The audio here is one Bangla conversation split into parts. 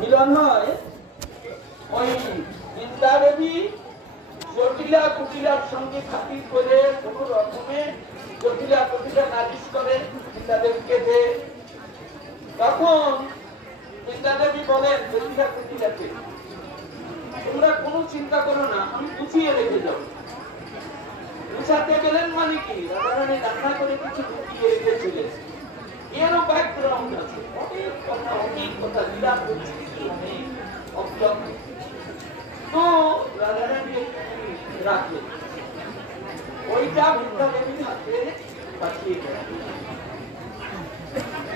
মিলন হয় ওই বৃন্দা দেবী জটিলা কুটিলার সঙ্গে খাতির করে কোন রকমে জটিলা কুটিলা নালিশ করে বৃন্দা দেবীকে দে। তখন বৃন্দা দেবী বলেন জটিলা কুটিলাকে, তোমরা কোনো চিন্তা করো না, আমি গুছিয়ে রেখে যাবো। গুছাতে গেলেন মানে কি, রাধারানী রান্না করে কিছু গুছিয়ে রেখে চলেছে। এরও ব্যাকগ্রাউন্ড আছে, অনেক কথা লীলা পরিস্থিতি অনেক অজ্ঞান। তো রাধারানী রাখে ওইটা বৃন্দা দেবীর হাতে পাঠিয়ে দেয়।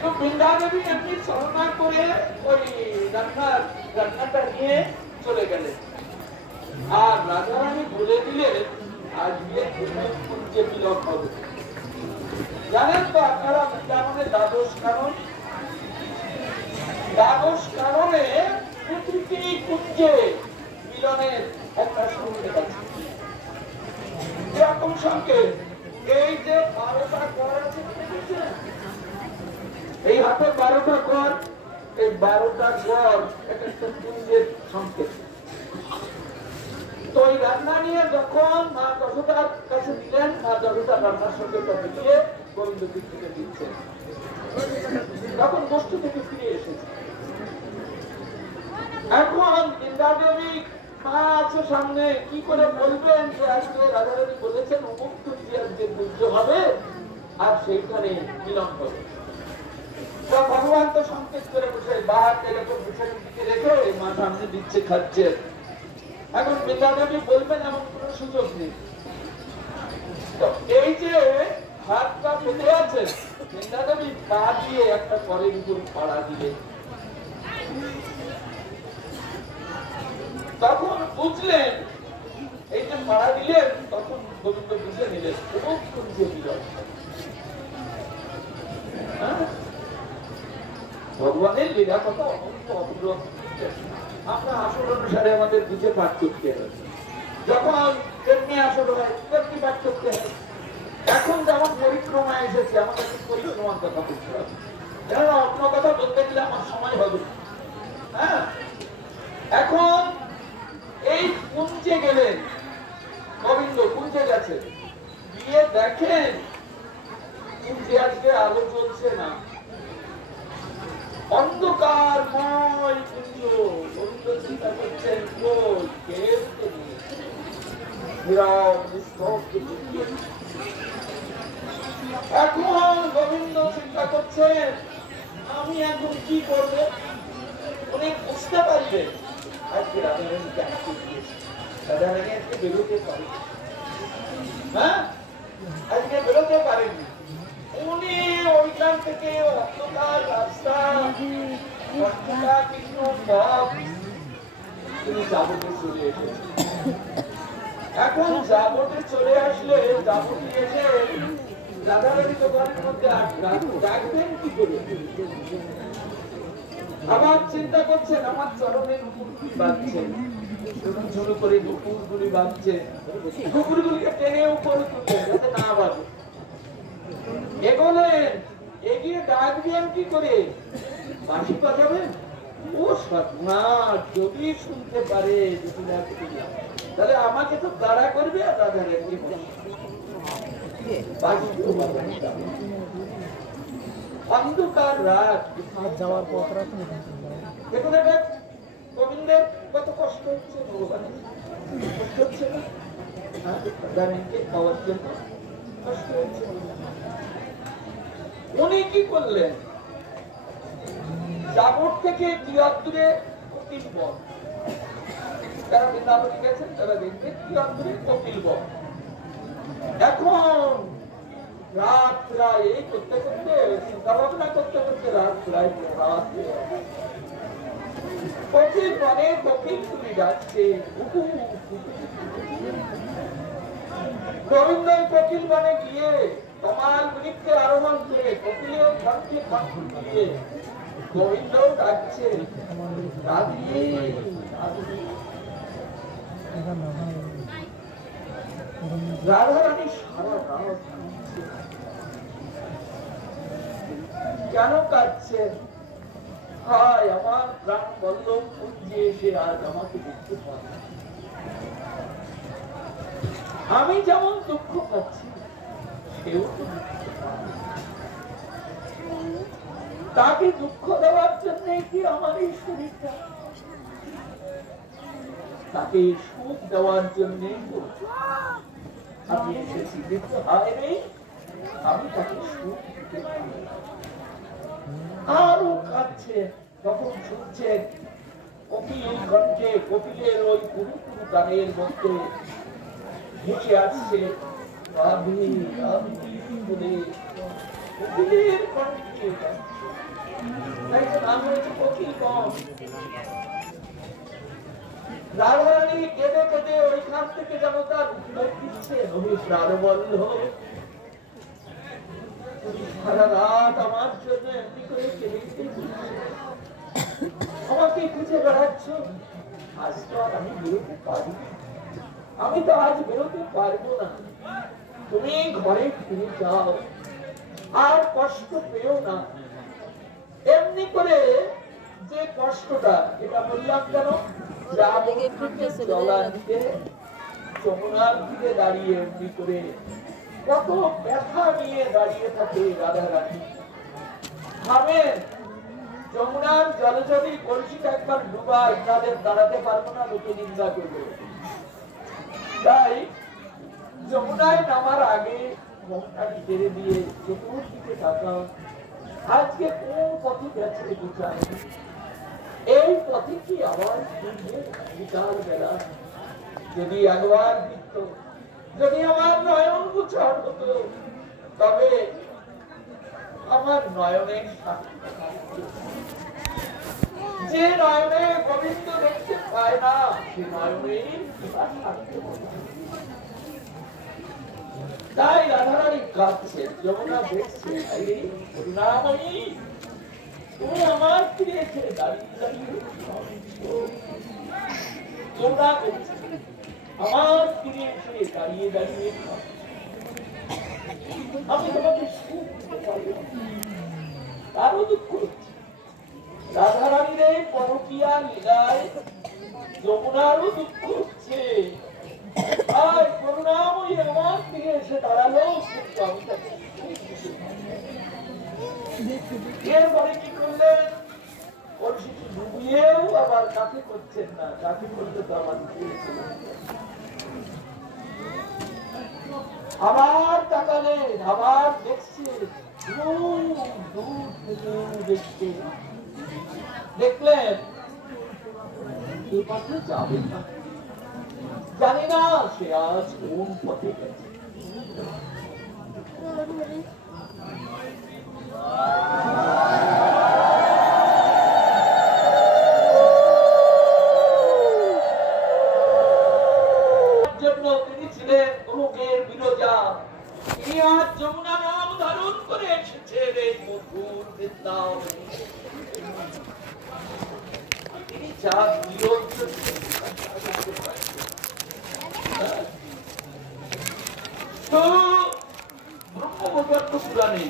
তো বৃন্দা দেবী এমনি ছলনা করে ওই রান্নাটা নিয়ে চলে গেলেন। আর রাধারানী বলে দিলেন আজকে কুঞ্জে মিলন হবে। জানেন তো আপনারা বৃন্দাবনের দ্বাদশ কারণ, দ্বাদশ কারণে প্রতিটি কুঞ্জে মিলনের একটা সংকেত আছে। এরকম সংকেত এই যে 12টা কর আছে, এই হাতে 12টা কর, এই 12টা কর একটা কুঞ্জের সংকেত। তো এই রান্না নিয়ে যখন মা যশোদার কাছে দিলেন, মা যশোদা রান্নার সঙ্গে মিলিয়ে গোবিন্দকে থেকে দিচ্ছেন, তখন বস্তু থেকে ফিরে এসেছে। এখন বৃন্দা দেবী মা আছে সামনে, কি করে বলবেন যে আজকে রাধারানী বলেছেন অমুক কুঞ্জে আজকে পূজ্য হবে আর সেইখানে মিলন হবে। ভগবান তো সংকেত করে বসে বাহার থেকে বিষয়ের দিকে রেখে মা সামনে দিচ্ছে, খাচ্ছে। এখন বৃন্দা দেবী বলবেন এমন কোন সুযোগ নেই। তো এই যে হাতটা পেতে আছে, বৃন্দা দেবী পা দিয়ে একটা করের উপর পাড়া দিলে, তখন বুঝলেন এই যে পাড়া দিলেন, তখন গোবিন্দ বুঝে নিলেন অমুক কুঞ্জে মিলন। ভগবানের লীলা কথা অনন্ত অপূর্ব। আমরা আসল অনুসারে আমাদের বুঝে পাঠ করতে হবে। যখন তেমনি আসল হয় তেমনি পাঠ করতে হবে। এখন যেমন পরিক্রমা এসেছে, আমাদের পরিক্রমার কথা বলতে হবে। অন্য কথা বলতে গেলে আমার সময় হবে। হ্যাঁ, এখন এই কুঞ্জে গেলেন, গোবিন্দ কুঞ্জে গেছে, গিয়ে দেখেন কুঞ্জে আজকে আলো জ্বলছে না, অন্ধকারময় কুঞ্জ। গোবিন্দ চিন্তা করছেন কেউ তো নেই, এখন গোবিন্দ চিন্তা করছেন আমি এখন কি করবো। উনি বুঝতে পারবেন আজকে রাধারানীকে আসতে দিয়েছে, রাধারানী আজকে বেরোতে পারে, হ্যাঁ আজকে বেরোতে পারেনি। উনি ওইখান থেকে অন্ধকার রাস্তা, তিনি যাবতে চলে এসেছেন। এখন যাবতে চলে আসলে যাবতে এসে রাধারানী দোকানের মধ্যে ডাকবেন কি করে। আবার চিন্তা করছেন আমার চরণের নুপুরগুলি বাঁধছে, ঝুড়ু করে নুপুরগুলি বাঁধছে, নুপুরগুলিকে টেনে উপরে তুলবেন যাতে না বাঁধে। এগোলেন, এগিয়ে ডাকবেন কি করে, বাঁশি বাজাবেন। ও সাধনা যদি শুনতে পারে তাহলে আমাকে তো দাঁড়া করবে আর রাধারানীকে অন্ধকার রাত যাওয়ার পথ দেখুন, গোবিন্দের কত কষ্ট হচ্ছে, ভগবানের কষ্ট হচ্ছে না, রাধারানীকে পাওয়ার জন্য কষ্ট হচ্ছে। উনি কি করলেন, যাবট থেকে দূরে কপিল বন, যারা বৃন্দাবনে গেছেন তারা দেখবেন দূরে কপিল বন। এখন রাত প্রায় এই করতে করতে চিন্তা ভাবনা করতে করতে রাত প্রায় কপিল বনে কপিল তুমি যাচ্ছে। গোবিন্দ কপিল বনে গিয়ে কমাল বৃক্ষে আরোহণ করে কপিলের কণ্ঠে কণ্ঠ দিয়ে গোবিন্দ ডাকছে, রাধারানী সারা রাত কেন কাঁদছেন? হায় আমার প্রাণ বল্লভ কুঞ্জে এসে আজ আমাকে দেখতে পায়। আমি যেমন দুঃখ পাচ্ছি সেও তো দুঃখ পায়। তাকে দুঃখ দেওয়ার জন্য কি আমার এই শরীরটা? তাকে সুখ দেওয়ার জন্য আমি এসেছি, কিন্তু হায় রে আমি তাকে সুখ দিতে পারি। আরো কাঁদছে, তখন শুনছেন কপিল কণ্ঠে, কপিলের ওই পুরু পুরু গানের মধ্যে ভেসে আসছে রাধে রাধে বলে কপিলের কণ্ঠে। তাই তো নাম হয়েছে কপিল কণ্ঠ। রাধারানী কেঁদে কেঁদে ওইখান থেকে যেন তার উত্তর দিচ্ছে, প্রাণবল্লভ সারা রাত আমার জন্য এমনি করে কেঁদে কেঁদে আমাকে খুঁজে বেড়াচ্ছ। আজ তো আর আমি বেরোতে পারি, আমি তো আজ বেরোতে পারবো না। তুমি ঘরে ফিরে যাও, আর কষ্ট পেও না। এমনি করে যে কষ্টটা, এটা বললাম কেন, যমুনার দিকে দাঁড়িয়ে এমনি করে কত ব্যথা নিয়ে দাঁড়িয়ে থাকে রাধারানী। ভাবেন যমুনার জলে যদি কলসিটা একবার ডুবাই তাদের দাঁড়াতে পারবো না, লোকে নিন্দা করবে। তাই যমুনায় নামার আগে মনটাকে ছেড়ে দিয়ে চতুর্দিকে তাকাও, আজকে কোন পথে গেছে বুঝায়, এই পথে কি আবার বিকাল বেলা যদি একবার দিত, যদি আমার নয়ন গোচর হতো, তবে আমার নয়নের যে নয়নে গোবিন্দ দেখতে পায় না, সে নয়নে তাই রাধারানী কাঁদছে, যমুনা দেখছে, করুণাময়ী তুমি আমার ফিরে এসে দাঁড়িয়ে দাঁড়িয়ে যমুনা বলছে, আমার ফিরে এসে দাঁড়িয়ে দাঁড়িয়ে আমি তোমাকে সুখ দিতে পারবো, তারও দুঃখ হচ্ছে। রাধারানীর এই পরকীয়া লীলায় যমুনারও দুঃখ হচ্ছে। করুণাময়ী আমার ফিরে এসে দাঁড়ালো, কিন্তু আমি তাকে এরপরে কি করলেন, কলসিটি ডুবিয়েও আবার কাকে করছেন না, কাকে করতে তো আমার আবার তাকালেন, আবার দেখছেন, দেখলেন এই পথে যাবে না, জানি না সে আজ কোন পথে গেছে। তিনি ছিলেন গোলকের বিরজা, তিনি আজ যমুনা নাম ধারণ করে এসেছেন এই মধুর বৃন্দাবনে। তিনি যা ব্রহ্মবর্ত পুরাণে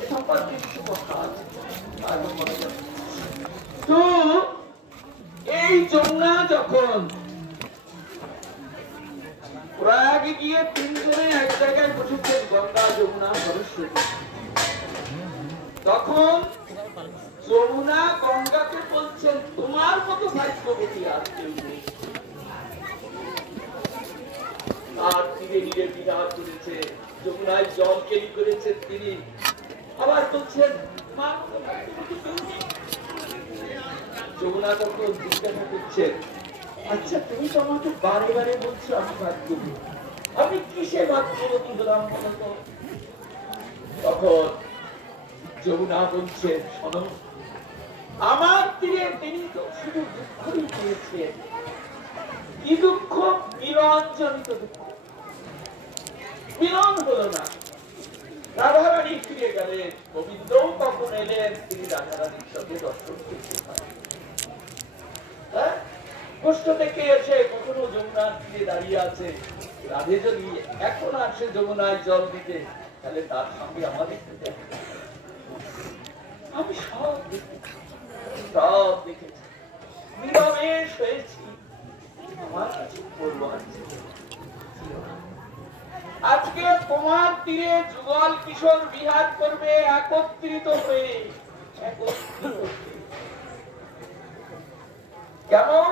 এ সম্পর্কে কিছু কথা আছে। তো এই যমুনা যখন প্রয়াগে গিয়ে তিনজনে এক জায়গায় বসেছেন, গঙ্গা যমুনা সরস্বতী, তখন যমুনা গঙ্গাকে বলছেন তোমার মতো ভাগ্যবতী আর কেউ নেই। তার তীরে তীরে বিরাট করেছে, যমুনায় জল কেলি করেছেন তিনি, আবার বলছেন যমুনা তখন জিজ্ঞাসা করছেন, আচ্ছা তুমি তো আমাকে বারে বারে বলছো আমি ভাগ্যবতী, আমি কিসে ভাগ্যবতী হলাম বলতো? তখন যমুনা বলছেন, শোনো, আমার তীরে তিনি তো শুধু দুঃখই পেয়েছেন। কি দুঃখ? মিলন জনিত দুঃখ, মিলন হলো না। রাধারানী ফিরে গেলেন, গোবিন্দ কখন এলেন, তিনি রাধারানীর সঙ্গে দর্শন করতে পারেন। কষ্ট থেকে এসে কখনো যমুনার তীরে দাঁড়িয়ে আছে, রাধে যদি এখন আসে যমুনায় জল দিতে, তাহলে তার সঙ্গে আমাদের আমি সব দেখেছি, সব দেখেছি, নিরবেশ হয়েছি। আমার কাছে বলবো আজকে তোমার তীরে যুগল কিশোর বিহার করবে একত্রিত হয়ে, কেমন